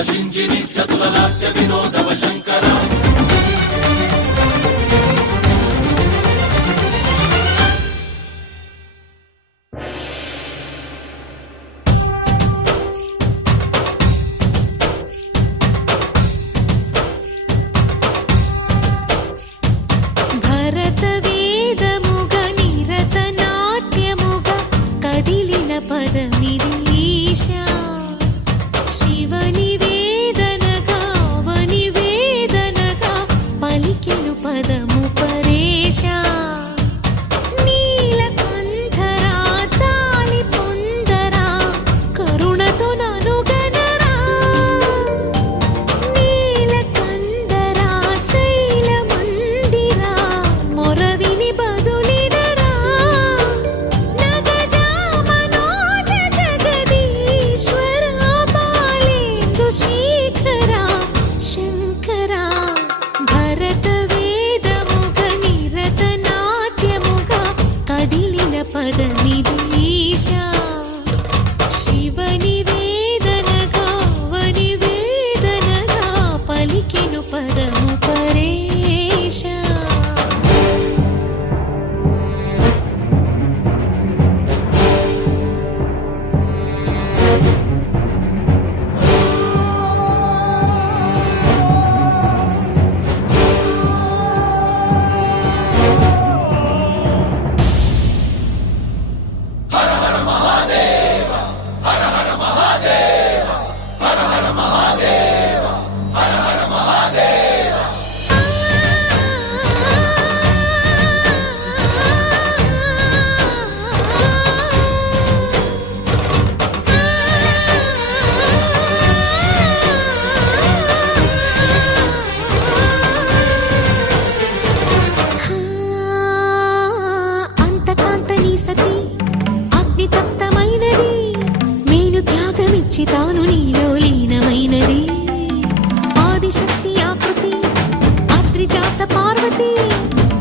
शिञ्जिनि चतुललास्य विनोदव शङ्करा తాను నీలో లీనమైనది ఆదిశక్తి ఆకృతి అత్రిజాత పార్వతి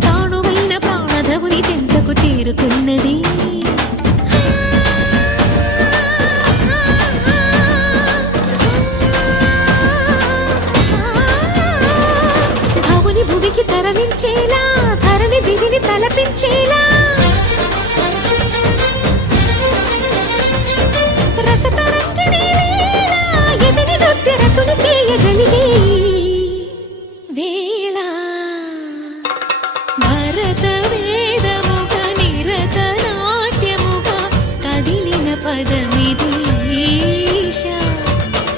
తానువైన ప్రాణధవుని చెంతకు చేరుకున్నది భవుని భువికి తరలించేలా ధరణి దివిని తలపించేలా చేయగలిగే వేళ భరత వేదముగ నిరత నాట్యముగ కదిలిన పదమిది ఈశా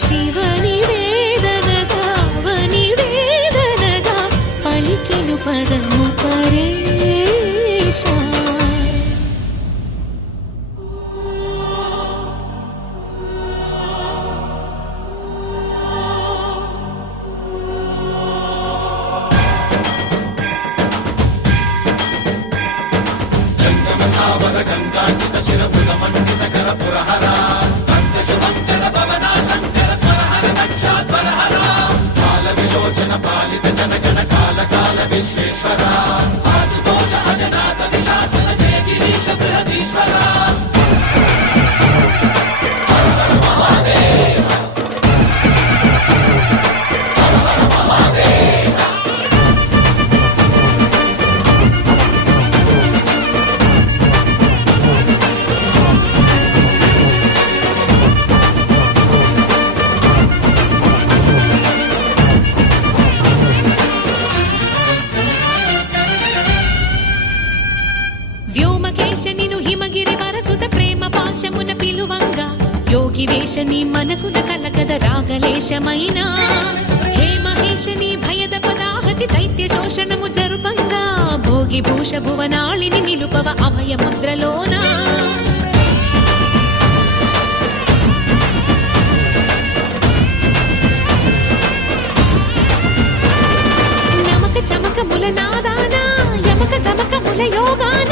శివని వేదనగా వని వేదనగా పలికెను పదము పరేశా गंगाचित शिरपुर मंडित कर पुरहरा भक्त शुभंकर भवना शंकर स्वरहर नक्षाध्वरहरा काल विलोचन पालित जनगण काल काल विश्वेश्वरा आशुतोष अजनास विशासन जय गिरीश बृहदीश्वरा हर हर महादेव हर हर महादेव వ్యోమకేశనిను హిమగిరి వరసుత ప్రేమ పాశమున పిలువంగా యోగి వేషని మనసున కలకద రాగలేశమైనా హే మహేశని భయద పదాహతి దైత్య శోషణము జరుపంగా భోగి భూష భువనాళిని నిలుపవ అభయ ముద్రలోన నమక చమక ముల నాదాన యమక గమక ముల యోగాన